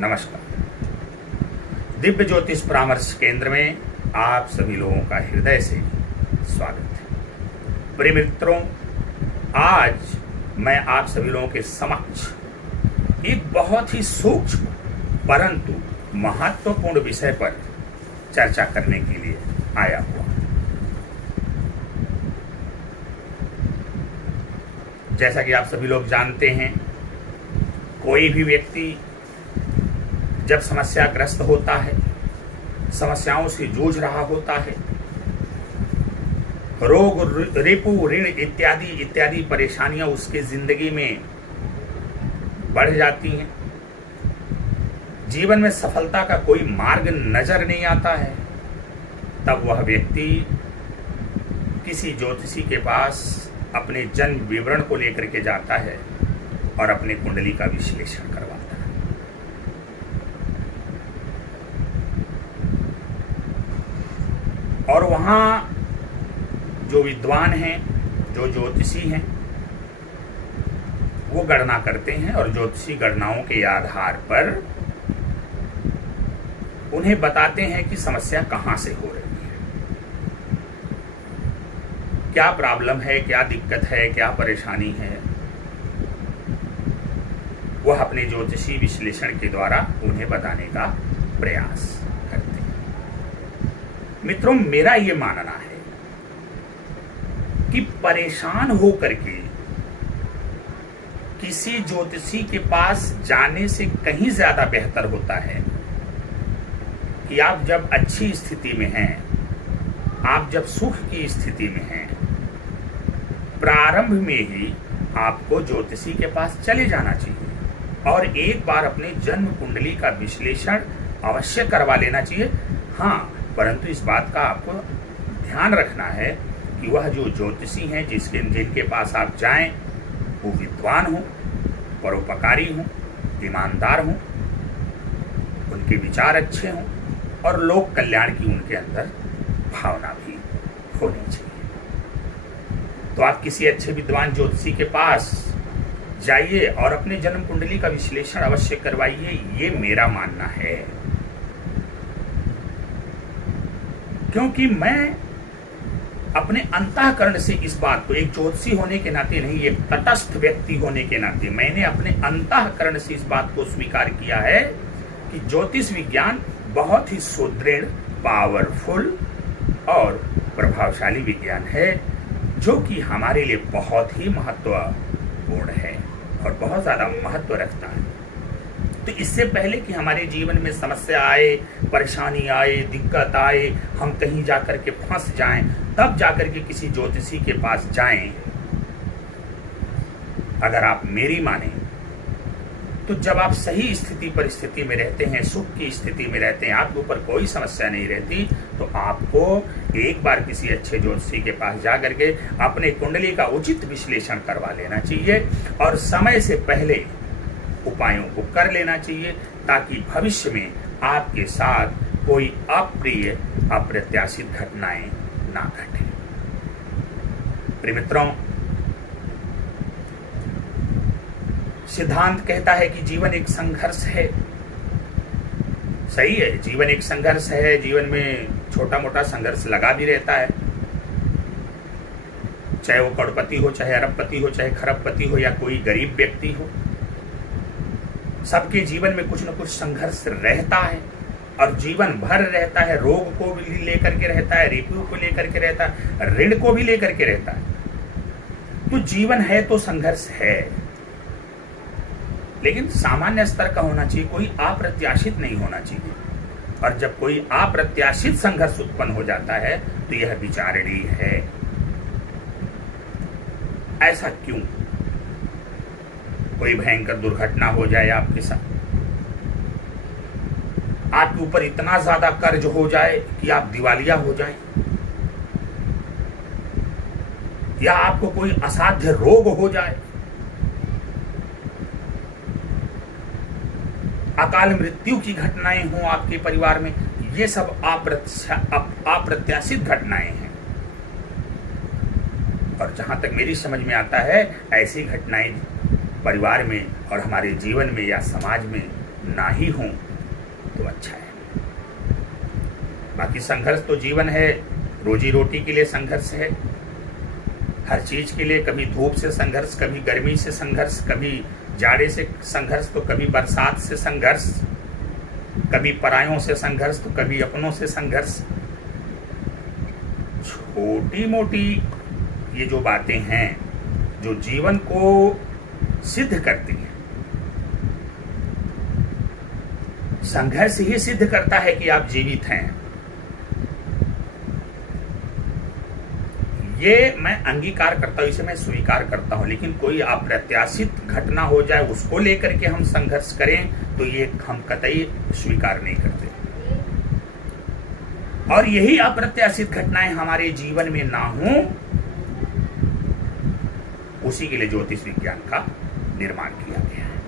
नमस्कार। दिव्य ज्योतिष परामर्श केंद्र में आप सभी लोगों का हृदय से स्वागत है। प्रिय मित्रों, आज मैं आप सभी लोगों के समक्ष एक बहुत ही सूक्ष्म परंतु महत्वपूर्ण विषय पर चर्चा करने के लिए आया हुआ। जैसा कि आप सभी लोग जानते हैं, कोई भी व्यक्ति जब समस्याग्रस्त होता है, समस्याओं से जूझ रहा होता है, रोग, रिपु, ऋण इत्यादि इत्यादि परेशानियां उसके जिंदगी में बढ़ जाती हैं, जीवन में सफलता का कोई मार्ग नजर नहीं आता है, तब वह व्यक्ति किसी ज्योतिषी के पास अपने जन्म विवरण को लेकर के जाता है और अपने कुंडली का विश्लेषण करवाता है। और वहां जो विद्वान हैं, जो ज्योतिषी हैं, वो गणना करते हैं और ज्योतिषी गणनाओं के आधार पर उन्हें बताते हैं कि समस्या कहां से हो रही है, क्या प्रॉब्लम है, क्या दिक्कत है, क्या परेशानी है। वह अपने ज्योतिषी विश्लेषण के द्वारा उन्हें बताने का प्रयास करते हैं। मित्रों, मेरा ये मानना है कि परेशान होकर के किसी ज्योतिषी के पास जाने से कहीं ज्यादा बेहतर होता है कि आप जब अच्छी स्थिति में हैं, आप जब सुख की स्थिति में हैं, प्रारंभ में ही आपको ज्योतिषी के पास चले जाना चाहिए और एक बार अपने जन्म कुंडली का विश्लेषण अवश्य करवा लेना चाहिए। हाँ, परंतु इस बात का आपको ध्यान रखना है कि वह जो ज्योतिषी हैं जिनके पास आप जाएं, वो विद्वान हों, परोपकारी हों, ईमानदार हों, उनके विचार अच्छे हों और लोक कल्याण की उनके अंदर भावना भी होनी चाहिए। तो आप किसी अच्छे विद्वान ज्योतिषी के पास जाइए और अपने जन्म कुंडली का विश्लेषण अवश्य करवाइए, ये मेरा मानना है। क्योंकि मैं अपने अंतःकरण से इस बात को, एक ज्योतिषी होने के नाते नहीं, एक तटस्थ व्यक्ति होने के नाते, मैंने अपने अंतःकरण से इस बात को स्वीकार किया है कि ज्योतिष विज्ञान बहुत ही सुदृढ़, पावरफुल और प्रभावशाली विज्ञान है, जो कि हमारे लिए बहुत ही महत्वपूर्ण है और बहुत ज्यादा महत्व रखता है। तो इससे पहले कि हमारे जीवन में समस्या आए, परेशानी आए, दिक्कत आए, हम कहीं जाकर के फंस जाएं, तब जाकर के किसी ज्योतिषी के पास जाएं। अगर आप मेरी माने तो जब आप सही स्थिति परिस्थिति में रहते हैं, सुख की स्थिति में रहते हैं, आपके ऊपर कोई समस्या नहीं रहती, तो आपको एक बार किसी अच्छे ज्योतिषी के पास जाकर के अपने कुंडली का उचित विश्लेषण करवा लेना चाहिए और समय से पहले उपायों को कर लेना चाहिए, ताकि भविष्य में आपके साथ कोई अप्रिय, अप्रत्याशित घटनाएं ना घटे। प्रिय मित्रों, सिद्धांत कहता है कि जीवन एक संघर्ष है। सही है, जीवन एक संघर्ष है। जीवन में छोटा मोटा संघर्ष लगा भी रहता है, चाहे वो करोड़पति हो, चाहे अरबपति हो, चाहे खरबपति हो या कोई गरीब व्यक्ति हो। सबके जीवन में कुछ न कुछ संघर्ष रहता है और जीवन भर रहता है। रोग को भी लेकर के रहता है, रिपु को लेकर के रहता है, ऋण को भी लेकर के रहता है। तो जीवन है तो संघर्ष है, लेकिन सामान्य स्तर का होना चाहिए, कोई अप्रत्याशित नहीं होना चाहिए। और जब कोई अप्रत्याशित संघर्ष उत्पन्न हो जाता है तो यह विचारणीय है। ऐसा क्यों? कोई भयंकर दुर्घटना हो जाए आपके साथ, आपके ऊपर इतना ज्यादा कर्ज हो जाए कि आप दिवालिया हो जाएं, या आपको कोई असाध्य रोग हो जाए, अकाल मृत्यु की घटनाएं हों आपके परिवार में, ये सब अप्रत्याशित घटनाएं हैं। और जहां तक मेरी समझ में आता है, ऐसी घटनाएं परिवार में और हमारे जीवन में या समाज में ना ही हूं तो अच्छा है। बाकी संघर्ष तो जीवन है, रोजी रोटी के लिए संघर्ष है, हर चीज के लिए, कभी धूप से संघर्ष, कभी गर्मी से संघर्ष, कभी जाड़े से संघर्ष, तो कभी बरसात से संघर्ष, कभी परायों से संघर्ष, तो कभी अपनों से संघर्ष। छोटी मोटी ये जो बातें हैं जो जीवन को सिद्ध करती हैं, संघर्ष ही सिद्ध करता है कि आप जीवित हैं। ये मैं अंगीकार करता हूं, इसे मैं स्वीकार करता हूं, लेकिन कोई अप्रत्याशित घटना हो जाए उसको लेकर के हम संघर्ष करें तो ये हम कतई स्वीकार नहीं करते। और यही अप्रत्याशित घटनाएं हमारे जीवन में ना हो, उसी के लिए ज्योतिष विज्ञान का निर्माण किया गया है।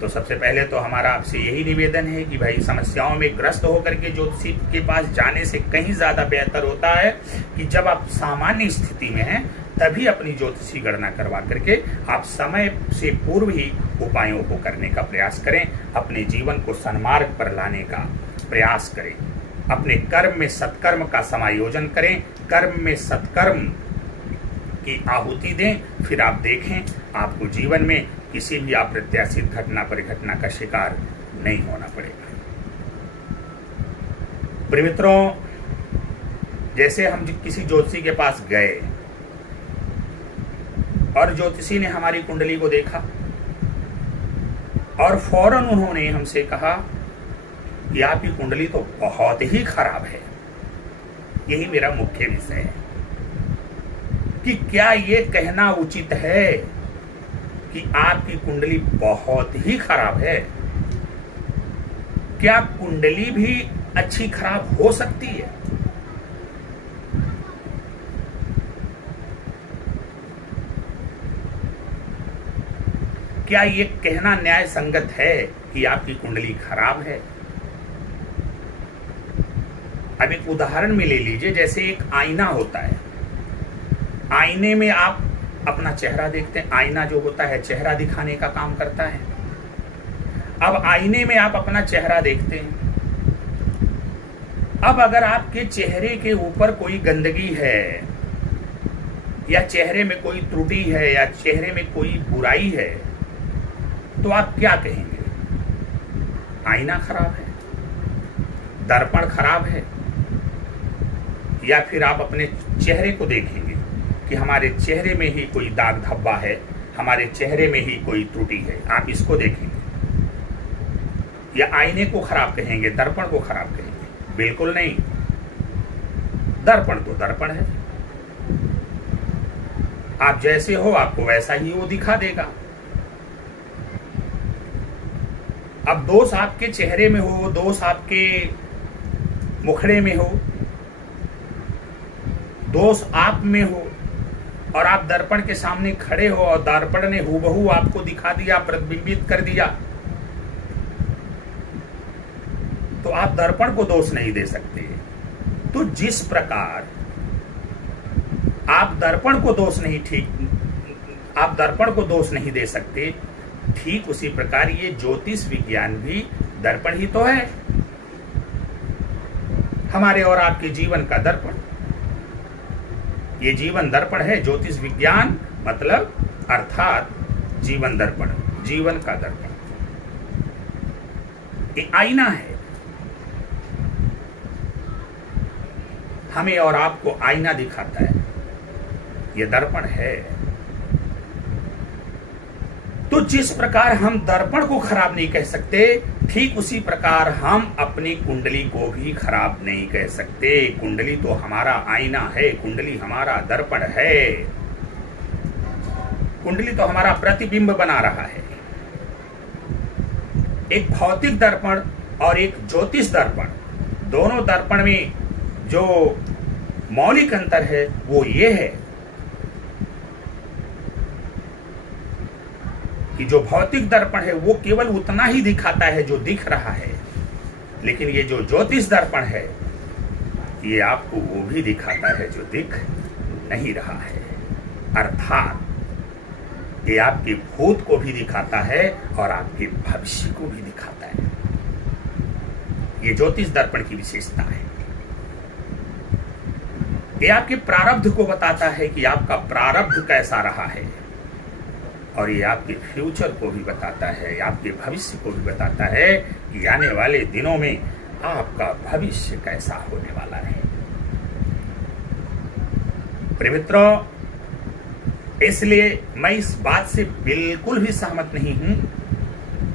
तो सबसे पहले तो हमारा आपसे यही निवेदन है कि भाई समस्याओं में ग्रस्त होकर के ज्योतिषी के पास जाने से कहीं ज्यादा बेहतर होता है कि जब आप सामान्य स्थिति में हैं तभी अपनी ज्योतिषी गणना करवा करके आप समय से पूर्व ही उपायों को करने का प्रयास करें, अपने जीवन को सन्मार्ग पर लाने का प्रयास करें, अपने कर्म में सत्कर्म का समायोजन करें, कर्म में सत्कर्म की आहुति दें, फिर आप देखें आपको जीवन में किसी भी अप्रत्याशित घटना परिघटना का शिकार नहीं होना पड़ेगा। प्रिय मित्रों, जैसे हम किसी ज्योतिषी के पास गए और ज्योतिषी ने हमारी कुंडली को देखा और फौरन उन्होंने हमसे कहा कि आपकी कुंडली तो बहुत ही खराब है। यही मेरा मुख्य विषय है कि क्या ये कहना उचित है कि आपकी कुंडली बहुत ही खराब है? क्या कुंडली भी अच्छी खराब हो सकती है? क्या ये कहना न्याय संगत है कि आपकी कुंडली खराब है? अब एक उदाहरण में ले लीजिए, जैसे एक आईना होता है, आईने में आप अपना चेहरा देखते हैं। आईना जो होता है चेहरा दिखाने का काम करता है। अब आईने में आप अपना चेहरा देखते हैं। अब अगर आपके चेहरे के ऊपर कोई गंदगी है या चेहरे में कोई त्रुटि है या चेहरे में कोई बुराई है तो आप क्या कहेंगे? आईना खराब है, दर्पण खराब है, या फिर आप अपने चेहरे को देखेंगे कि हमारे चेहरे में ही कोई दाग धब्बा है, हमारे चेहरे में ही कोई त्रुटि है, आप इसको देखेंगे या आईने को खराब कहेंगे, दर्पण को खराब कहेंगे? बिल्कुल नहीं। दर्पण तो दर्पण है, आप जैसे हो आपको वैसा ही वो दिखा देगा। अब दोष आपके चेहरे में हो, दोष आपके मुखड़े में हो, दोष आप में हो और आप दर्पण के सामने खड़े हो और दर्पण ने हूबहू आपको दिखा दिया, प्रतिबिंबित कर दिया, तो आप दर्पण को दोष नहीं दे सकते। तो जिस प्रकार आप दर्पण को दोष नहीं दे सकते, ठीक उसी प्रकार ये ज्योतिष विज्ञान भी दर्पण ही तो है, हमारे और आपके जीवन का दर्पण। ये जीवन दर्पण है, ज्योतिष विज्ञान मतलब अर्थात जीवन दर्पण, जीवन का दर्पण। ये आईना है, हमें और आपको आईना दिखाता है, ये दर्पण है। तो जिस प्रकार हम दर्पण को खराब नहीं कह सकते, ठीक उसी प्रकार हम अपनी कुंडली को भी खराब नहीं कह सकते। कुंडली तो हमारा आईना है, कुंडली हमारा दर्पण है, कुंडली तो हमारा प्रतिबिंब बना रहा है। एक भौतिक दर्पण और एक ज्योतिष दर्पण, दोनों दर्पण में जो मौलिक अंतर है वो ये है कि जो भौतिक दर्पण है वो केवल उतना ही दिखाता है जो दिख रहा है, लेकिन ये जो ज्योतिष दर्पण है ये आपको वो भी दिखाता है जो दिख नहीं रहा है। अर्थात ये आपके भूत को भी दिखाता है और आपके भविष्य को भी दिखाता है। ये ज्योतिष दर्पण की विशेषता है। ये आपके प्रारब्ध को बताता है कि आपका प्रारब्ध कैसा रहा है, और ये आपके फ्यूचर को भी बताता है, आपके भविष्य को भी बताता है कि आने वाले दिनों में आपका भविष्य कैसा होने वाला है। प्रिय मित्रों, इसलिए मैं इस बात से बिल्कुल भी सहमत नहीं हूं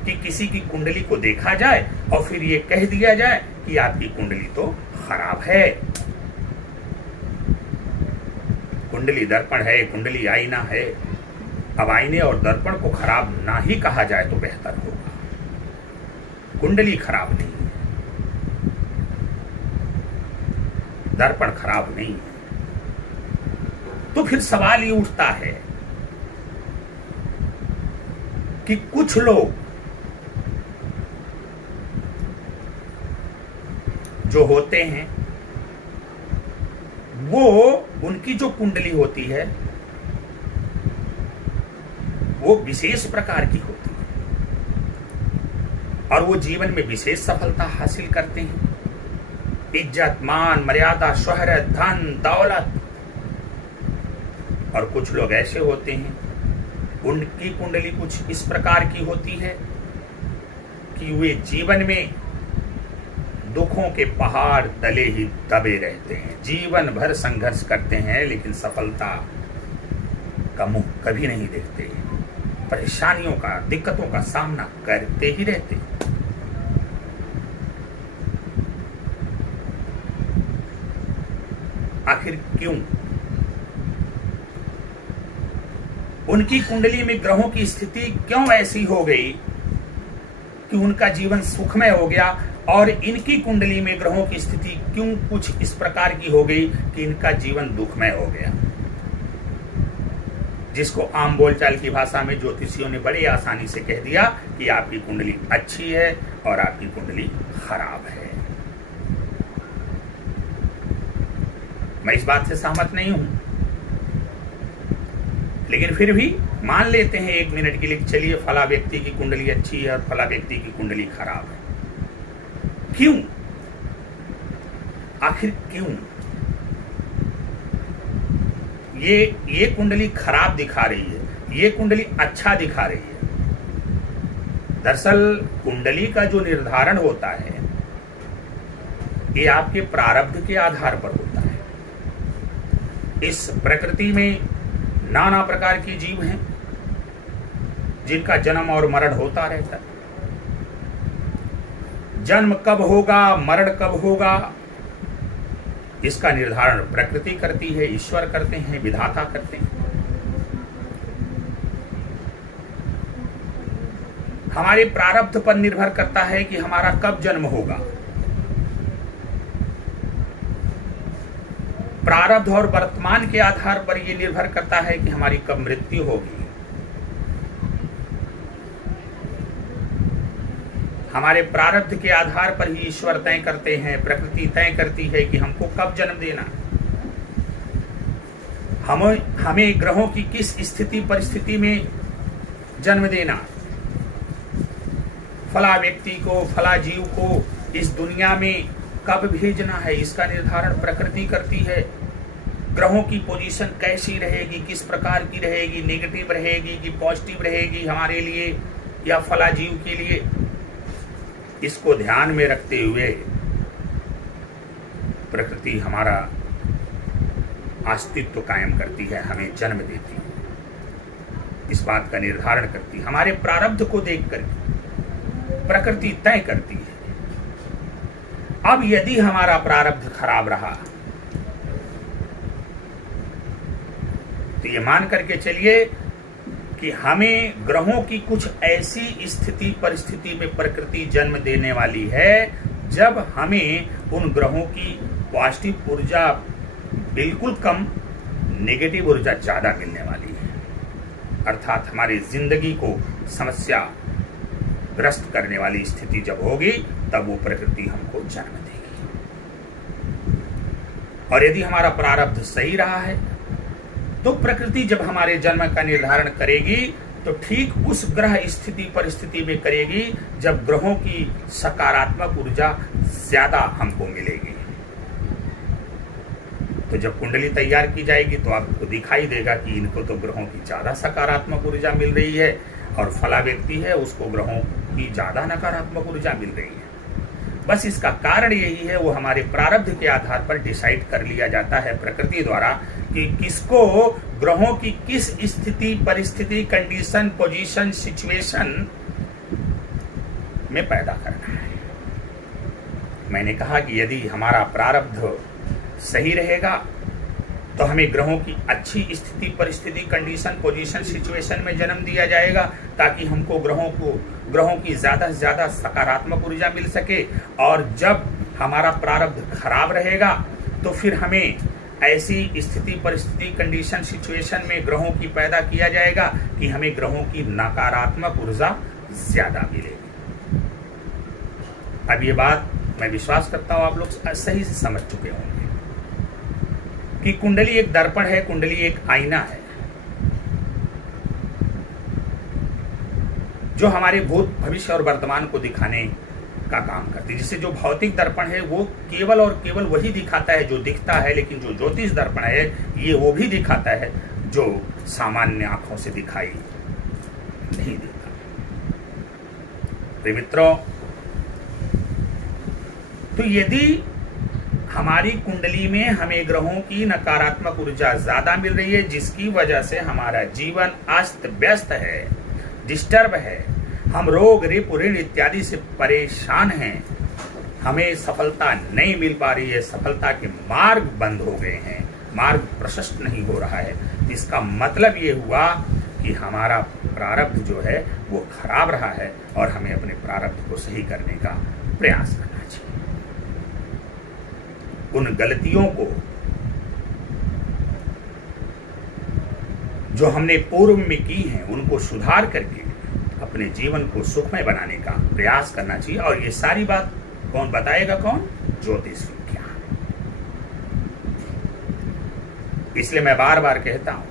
कि किसी की कुंडली को देखा जाए और फिर ये कह दिया जाए कि आपकी कुंडली तो खराब है। कुंडली दर्पण है, कुंडली आईना है। अब आईने और दर्पण को खराब ना ही कहा जाए तो बेहतर होगा। कुंडली खराब नहीं है, दर्पण खराब नहीं है। तो फिर सवाल ये उठता है कि कुछ लोग जो होते हैं वो, उनकी जो कुंडली होती है वो विशेष प्रकार की होती है और वो जीवन में विशेष सफलता हासिल करते हैं। इज्जत, मान, मर्यादा, शोहरत, धन, दौलत। और कुछ लोग ऐसे होते हैं, उनकी कुंडली कुछ इस प्रकार की होती है कि वे जीवन में दुखों के पहाड़ तले ही दबे रहते हैं, जीवन भर संघर्ष करते हैं, लेकिन सफलता का मुंह कभी नहीं देखते, परेशानियों का, दिक्कतों का सामना करते ही रहते हैं। आखिर क्यों? उनकी कुंडली में ग्रहों की स्थिति क्यों ऐसी हो गई कि उनका जीवन सुखमय हो गया, और इनकी कुंडली में ग्रहों की स्थिति क्यों कुछ इस प्रकार की हो गई कि इनका जीवन दुखमय हो गया, जिसको आम बोलचाल की भाषा में ज्योतिषियों ने बड़ी आसानी से कह दिया कि आपकी कुंडली अच्छी है और आपकी कुंडली खराब है। मैं इस बात से सहमत नहीं हूं, लेकिन फिर भी मान लेते हैं एक मिनट के लिए, चलिए फला व्यक्ति की कुंडली अच्छी है और फला व्यक्ति की कुंडली खराब है। क्यों? आखिर क्यों? ये कुंडली खराब दिखा रही है, ये कुंडली अच्छा दिखा रही है। दरअसल कुंडली का जो निर्धारण होता है ये आपके प्रारब्ध के आधार पर होता है। इस प्रकृति में नाना प्रकार के जीव हैं जिनका जन्म और मरण होता रहता है। जन्म कब होगा, मरण कब होगा, इसका निर्धारण प्रकृति करती है, ईश्वर करते हैं, विधाता करते हैं। हमारे प्रारब्ध पर निर्भर करता है कि हमारा कब जन्म होगा। प्रारब्ध और वर्तमान के आधार पर यह निर्भर करता है कि हमारी कब मृत्यु होगी। हमारे प्रारब्ध के आधार पर ही ईश्वर तय करते हैं, प्रकृति तय करती है कि हमको कब जन्म देना, हमें ग्रहों की किस स्थिति परिस्थिति में जन्म देना, फला व्यक्ति को, फला जीव को इस दुनिया में कब भेजना है, इसका निर्धारण प्रकृति करती है। ग्रहों की पोजीशन कैसी रहेगी, किस प्रकार की रहेगी, नेगेटिव रहेगी कि पॉजिटिव रहेगी हमारे लिए या फला जीव के लिए, इसको ध्यान में रखते हुए प्रकृति हमारा अस्तित्व कायम करती है, हमें जन्म देती है, इस बात का निर्धारण करती है। हमारे प्रारब्ध को देखकर प्रकृति तय करती है। अब यदि हमारा प्रारब्ध खराब रहा तो ये मान करके चलिए कि हमें ग्रहों की कुछ ऐसी स्थिति परिस्थिति में प्रकृति जन्म देने वाली है जब हमें उन ग्रहों की पॉजिटिव ऊर्जा बिल्कुल कम, नेगेटिव ऊर्जा ज्यादा मिलने वाली है। अर्थात हमारी जिंदगी को समस्या ग्रस्त करने वाली स्थिति जब होगी तब वो प्रकृति हमको जन्म देगी। और यदि हमारा प्रारब्ध सही रहा है तो प्रकृति जब हमारे जन्म का निर्धारण करेगी तो ठीक उस ग्रह स्थिति परिस्थिति में करेगी जब ग्रहों की सकारात्मक ऊर्जा ज्यादा हमको मिलेगी। तो जब कुंडली तैयार की जाएगी तो आपको दिखाई देगा कि इनको तो ग्रहों की ज्यादा सकारात्मक ऊर्जा मिल रही है और फला व्यक्ति है उसको ग्रहों की ज्यादा नकारात्मक ऊर्जा मिल रही है। बस इसका कारण यही है, वो हमारे प्रारब्ध के आधार पर डिसाइड कर लिया जाता है प्रकृति द्वारा कि किसको ग्रहों की किस स्थिति परिस्थिति कंडीशन पोजीशन सिचुएशन में पैदा करना है। मैंने कहा कि यदि हमारा प्रारब्ध सही रहेगा तो हमें ग्रहों की अच्छी स्थिति परिस्थिति कंडीशन पोजीशन सिचुएशन में जन्म दिया जाएगा ताकि हमको ग्रहों की ज्यादा से ज्यादा सकारात्मक ऊर्जा मिल सके। और जब हमारा प्रारब्ध खराब रहेगा तो फिर हमें ऐसी स्थिति परिस्थिति कंडीशन सिचुएशन में ग्रहों की पैदा किया जाएगा कि हमें ग्रहों की नकारात्मक ऊर्जा ज्यादा मिलेगी। अब ये बात मैं विश्वास करता हूं आप लोग सही से समझ चुके होंगे कि कुंडली एक दर्पण है, कुंडली एक आईना है जो हमारे भूत भविष्य और वर्तमान को दिखाने का काम करती है। जिससे जो भौतिक दर्पण है वो केवल और केवल वही दिखाता है जो दिखता है, लेकिन जो ज्योतिष दर्पण है ये वो भी दिखाता है जो सामान्य आंखों से दिखाई नहीं देता। प्रिय मित्रों, तो यदि हमारी कुंडली में हमें ग्रहों की नकारात्मक ऊर्जा ज्यादा मिल रही है जिसकी वजह से हमारा जीवन अस्त व्यस्त है, डिस्टर्ब है, हम रोग रिप ऋण इत्यादि से परेशान हैं, हमें सफलता नहीं मिल पा रही है, सफलता के मार्ग बंद हो गए हैं, मार्ग प्रशस्त नहीं हो रहा है, इसका मतलब ये हुआ कि हमारा प्रारब्ध जो है वो खराब रहा है और हमें अपने प्रारब्ध को सही करने का प्रयास करना चाहिए। उन गलतियों को जो हमने पूर्व में की हैं उनको सुधार करके अपने जीवन को सुखमय बनाने का प्रयास करना चाहिए। और ये सारी बात कौन बताएगा? कौन? ज्योतिष विज्ञान। इसलिए मैं बार बार कहता हूं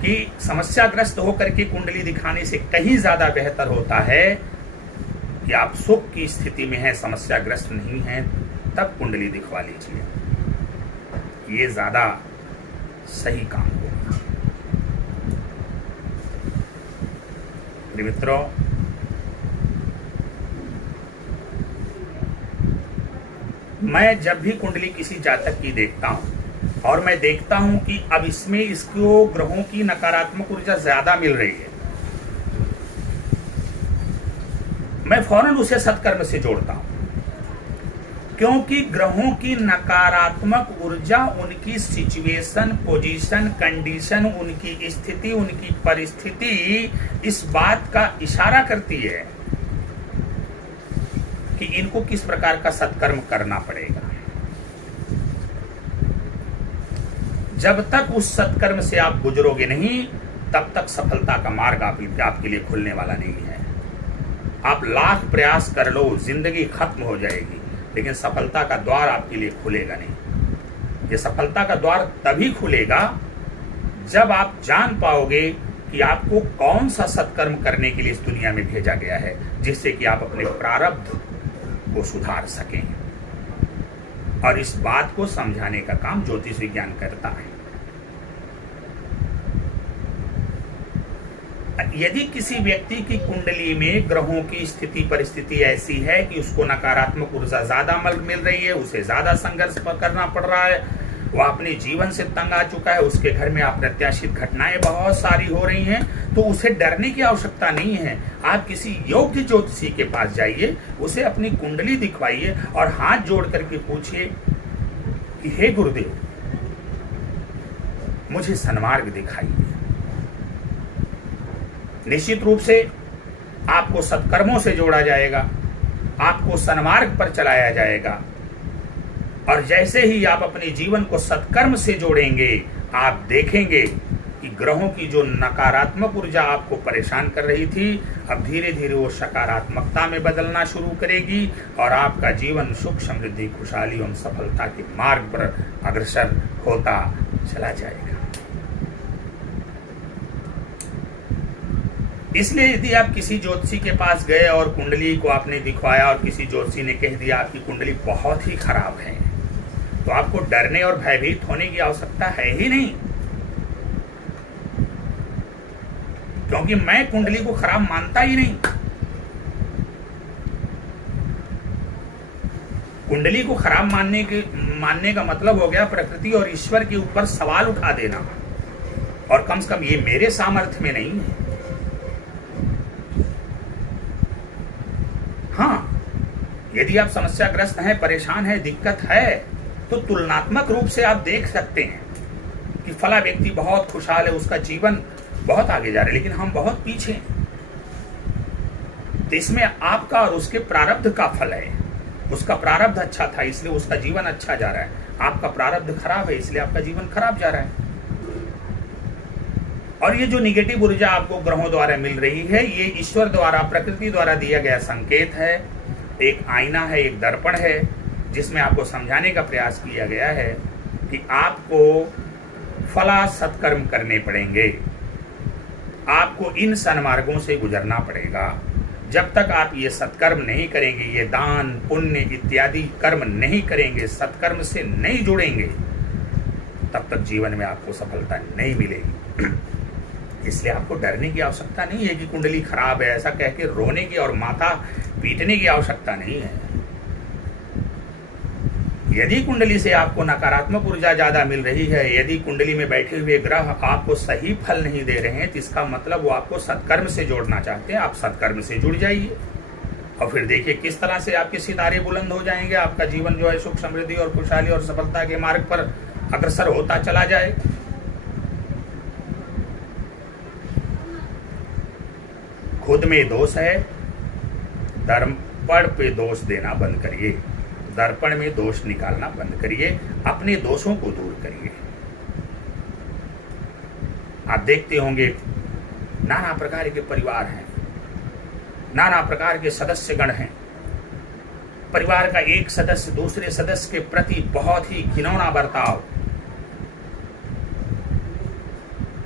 कि समस्याग्रस्त होकर के कुंडली दिखाने से कहीं ज्यादा बेहतर होता है कि आप सुख की स्थिति में हैं, समस्याग्रस्त नहीं हैं, तब कुंडली दिखवा लीजिए, ये ज्यादा सही काम होगा। मित्रों, मैं जब भी कुंडली किसी जातक की देखता हूं और मैं देखता हूं कि अब इसमें इसको ग्रहों की नकारात्मक ऊर्जा ज्यादा मिल रही है, मैं फौरन उसे सत्कर्म से जोड़ता हूं, क्योंकि ग्रहों की नकारात्मक ऊर्जा उनकी सिचुएशन पोजीशन कंडीशन उनकी स्थिति उनकी परिस्थिति इस बात का इशारा करती है कि इनको किस प्रकार का सत्कर्म करना पड़ेगा। जब तक उस सत्कर्म से आप गुजरोगे नहीं तब तक सफलता का मार्ग आपके लिए खुलने वाला नहीं है। आप लाख प्रयास कर लो, जिंदगी खत्म हो जाएगी, लेकिन सफलता का द्वार आपके लिए खुलेगा नहीं। ये सफलता का द्वार तभी खुलेगा जब आप जान पाओगे कि आपको कौन सा सत्कर्म करने के लिए इस दुनिया में भेजा गया है, जिससे कि आप अपने प्रारब्ध को सुधार सकें। और इस बात को समझाने का काम ज्योतिष विज्ञान करता है। यदि किसी व्यक्ति की कुंडली में ग्रहों की स्थिति परिस्थिति ऐसी है कि उसको नकारात्मक ऊर्जा ज्यादा मिल रही है, उसे ज्यादा संघर्ष करना पड़ रहा है, वह अपने जीवन से तंग आ चुका है, उसके घर में अप्रत्याशित घटनाएं बहुत सारी हो रही हैं, तो उसे डरने की आवश्यकता नहीं है। आप किसी योग्य ज्योतिषी के पास जाइए, उसे अपनी कुंडली दिखवाइए और हाथ जोड़ करके पूछिए कि हे गुरुदेव, मुझे सन्मार्ग दिखाइए। निश्चित रूप से आपको सत्कर्मों से जोड़ा जाएगा, आपको सन्मार्ग पर चलाया जाएगा। और जैसे ही आप अपने जीवन को सत्कर्म से जोड़ेंगे, आप देखेंगे कि ग्रहों की जो नकारात्मक ऊर्जा आपको परेशान कर रही थी, अब धीरे धीरे वो सकारात्मकता में बदलना शुरू करेगी और आपका जीवन सुख, समृद्धि, खुशहाली एवं सफलता के मार्ग पर अग्रसर होता चला जाएगा। इसलिए यदि आप किसी ज्योतिषी के पास गए और कुंडली को आपने दिखवाया और किसी ज्योतिषी ने कह दिया आपकी कुंडली बहुत ही खराब है, तो आपको डरने और भयभीत होने की आवश्यकता है ही नहीं, क्योंकि मैं कुंडली को खराब मानता ही नहीं। कुंडली को खराब मानने का मतलब हो गया प्रकृति और ईश्वर के ऊपर सवाल उठा देना, और कम से कम ये मेरे सामर्थ्य में नहीं है। हाँ, यदि आप समस्याग्रस्त हैं, परेशान हैं, दिक्कत है, तो तुलनात्मक रूप से आप देख सकते हैं कि फला व्यक्ति बहुत खुशहाल है, उसका जीवन बहुत आगे जा रहा है, लेकिन हम बहुत पीछे हैं। तो इसमें आपका और उसके प्रारब्ध का फल है। उसका प्रारब्ध अच्छा था इसलिए उसका जीवन अच्छा जा रहा है, आपका प्रारब्ध खराब है इसलिए आपका जीवन खराब जा रहा है। और ये जो निगेटिव ऊर्जा आपको ग्रहों द्वारा मिल रही है, ये ईश्वर द्वारा, प्रकृति द्वारा दिया गया संकेत है, एक आईना है, एक दर्पण है, जिसमें आपको समझाने का प्रयास किया गया है कि आपको फला सत्कर्म करने पड़ेंगे, आपको इन सन्मार्गों से गुजरना पड़ेगा। जब तक आप ये सत्कर्म नहीं करेंगे, ये दान पुण्य इत्यादि कर्म नहीं करेंगे, सत्कर्म से नहीं जुड़ेंगे, तब तक जीवन में आपको सफलता नहीं मिलेगी। इसलिए आपको डरने की आवश्यकता नहीं है कि कुंडली खराब है, ऐसा कह के रोने की और माथा पीटने की आवश्यकता नहीं है। यदि कुंडली से आपको नकारात्मक ऊर्जा ज्यादा मिल रही है, यदि कुंडली में बैठे हुए ग्रह आपको सही फल नहीं दे रहे हैं, तो इसका मतलब वो आपको सत्कर्म से जोड़ना चाहते हैं। आप सत्कर्म से जुड़ जाइए और फिर देखिए किस तरह से आपके सितारे बुलंद हो जाएंगे, आपका जीवन जो है सुख, समृद्धि और खुशहाली और सफलता के मार्ग पर अग्रसर होता चला जाए। खुद में दोष है, दर्पण पे दोष देना बंद करिए, दर्पण में दोष निकालना बंद करिए, अपने दोषों को दूर करिए। आप देखते होंगे नाना प्रकार के परिवार हैं, नाना प्रकार के सदस्यगण हैं। परिवार का एक सदस्य दूसरे सदस्य के प्रति बहुत ही घिनौना बर्ताव,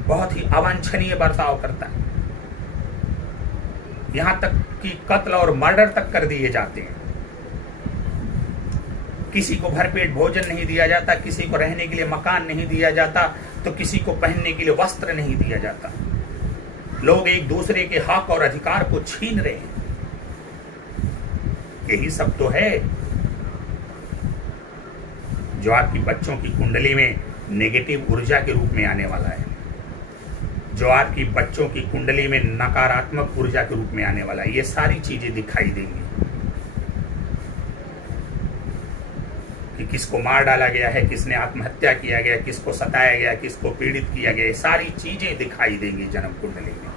बहुत ही अवांछनीय बर्ताव करता है, यहां तक कि कत्ल और मर्डर तक कर दिए जाते हैं। किसी को भरपेट भोजन नहीं दिया जाता, किसी को रहने के लिए मकान नहीं दिया जाता, तो किसी को पहनने के लिए वस्त्र नहीं दिया जाता। लोग एक दूसरे के हक और अधिकार को छीन रहे हैं। यही सब तो है जो आपकी बच्चों की कुंडली में नेगेटिव ऊर्जा के रूप में आने वाला है, जो आपकी बच्चों की कुंडली में नकारात्मक ऊर्जा के रूप में आने वाला है। ये सारी चीजें दिखाई देंगी कि किसको मार डाला गया है, किसने आत्महत्या किया गया, किसको सताया गया, किसको पीड़ित किया गया, ये सारी चीजें दिखाई देंगी जन्म कुंडली में।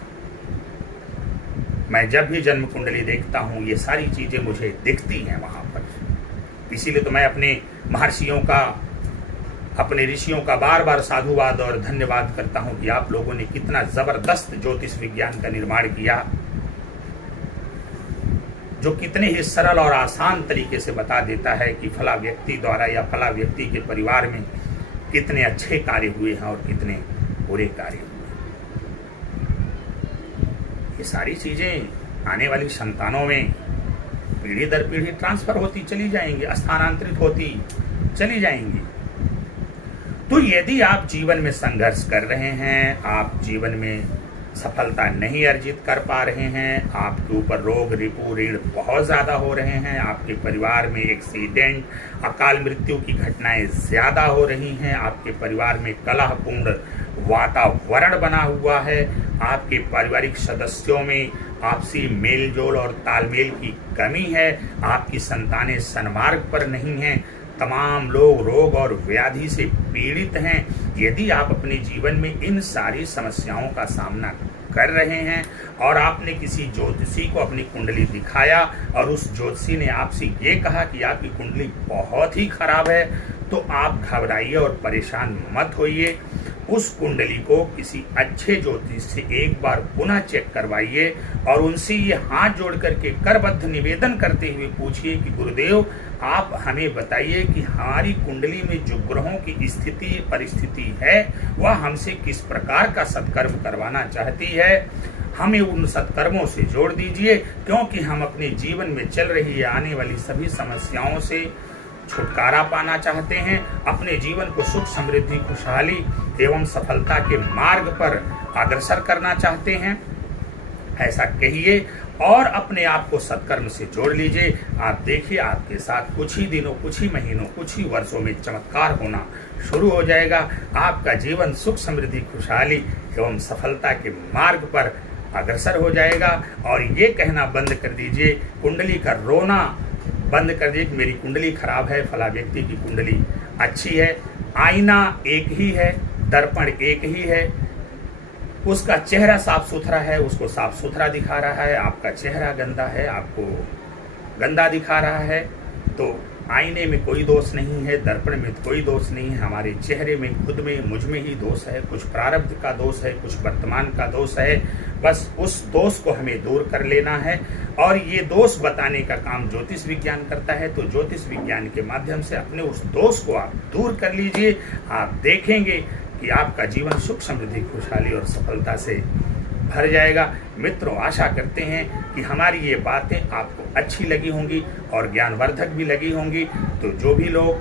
मैं जब भी जन्म कुंडली देखता हूं, ये सारी चीजें मुझे दिखती हैं वहां पर। इसीलिए तो मैं अपने महर्षियों का, अपने ऋषियों का बार बार साधुवाद और धन्यवाद करता हूं कि आप लोगों ने कितना जबरदस्त ज्योतिष विज्ञान का निर्माण किया, जो कितने ही सरल और आसान तरीके से बता देता है कि फला व्यक्ति द्वारा या फला व्यक्ति के परिवार में कितने अच्छे कार्य हुए हैं और कितने बुरे कार्य हुए। ये सारी चीजें आने वाली संतानों में पीढ़ी दर पीढ़ी ट्रांसफर होती चली जाएंगी, स्थानांतरित होती चली जाएंगी। तो यदि आप जीवन में संघर्ष कर रहे हैं, आप जीवन में सफलता नहीं अर्जित कर पा रहे हैं, आपके ऊपर रोग रिपू ऋण बहुत ज़्यादा हो रहे हैं, आपके परिवार में एक्सीडेंट, अकाल मृत्यु की घटनाएं ज़्यादा हो रही हैं, आपके परिवार में कलहपूर्ण वातावरण बना हुआ है, आपके पारिवारिक सदस्यों में आपसी मेलजोल और तालमेल की कमी है, आपकी संतानें सन्मार्ग पर नहीं हैं, तमाम लोग रोग और व्याधि से पीड़ित हैं। यदि आप अपने जीवन में इन सारी समस्याओं का सामना कर रहे हैं और आपने किसी ज्योतिषी को अपनी कुंडली दिखाया और उस ज्योतिषी ने आपसे ये कहा कि आपकी कुंडली बहुत ही खराब है, तो आप घबराइए और परेशान मत होइए। उस कुंडली को किसी अच्छे ज्योतिष से एक बार पुनः चेक करवाइए और उनसे ये हाथ जोड़ करके करबद्ध निवेदन करते हुए पूछिए कि गुरुदेव आप हमें बताइए कि हमारी कुंडली में जो ग्रहों की स्थिति परिस्थिति है वह हमसे किस प्रकार का सत्कर्म करवाना चाहती है। हमें उन सत्कर्मों से जोड़ दीजिए, क्योंकि हम अपने जीवन में चल रही आने वाली सभी समस्याओं से छुटकारा पाना चाहते हैं, अपने जीवन को सुख समृद्धि खुशहाली एवं सफलता के मार्ग पर अग्रसर करना चाहते हैं। ऐसा कहिए और अपने आप को सत्कर्म से जोड़ लीजिए। आप देखिए आपके साथ कुछ ही दिनों, कुछ ही महीनों, कुछ ही वर्षों में चमत्कार होना शुरू हो जाएगा। आपका जीवन सुख समृद्धि खुशहाली एवं सफलता के मार्ग पर अग्रसर हो जाएगा। और ये कहना बंद कर दीजिए, कुंडली का रोना बंद कर दीजिए कि मेरी कुंडली खराब है, फला व्यक्ति की कुंडली अच्छी है। आईना एक ही है, दर्पण एक ही है, उसका चेहरा साफ सुथरा है, उसको साफ सुथरा दिखा रहा है, आपका चेहरा गंदा है, आपको गंदा दिखा रहा है। तो आईने में कोई दोष नहीं है, दर्पण में कोई दोष नहीं है, हमारे चेहरे में, खुद में, मुझ में ही दोष है। कुछ प्रारब्ध का दोष है, कुछ वर्तमान का दोष है। बस उस दोष को हमें दूर कर लेना है और ये दोष बताने का काम ज्योतिष विज्ञान करता है। तो ज्योतिष विज्ञान के माध्यम से अपने उस दोष को आप दूर कर लीजिए। आप देखेंगे कि आपका जीवन सुख समृद्धि खुशहाली और सफलता से भर जाएगा। मित्रों, आशा करते हैं कि हमारी ये बातें आपको अच्छी लगी होंगी और ज्ञानवर्धक भी लगी होंगी। तो जो भी लोग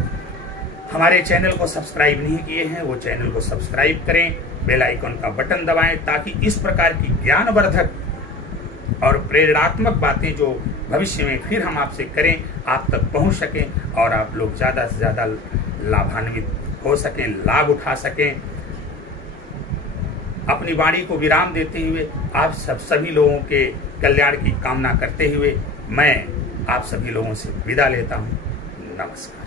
हमारे चैनल को सब्सक्राइब नहीं किए हैं वो चैनल को सब्सक्राइब करें, बेल आइकन का बटन दबाएं, ताकि इस प्रकार की ज्ञानवर्धक और प्रेरणात्मक बातें जो भविष्य में फिर हम आपसे करें आप तक पहुंच सकें और आप लोग ज़्यादा से ज़्यादा लाभान्वित हो सकें, लाभ उठा सकें। अपनी वाणी को विराम देते हुए आप सभी लोगों के कल्याण की कामना करते हुए मैं आप सभी लोगों से विदा लेता हूँ। नमस्कार।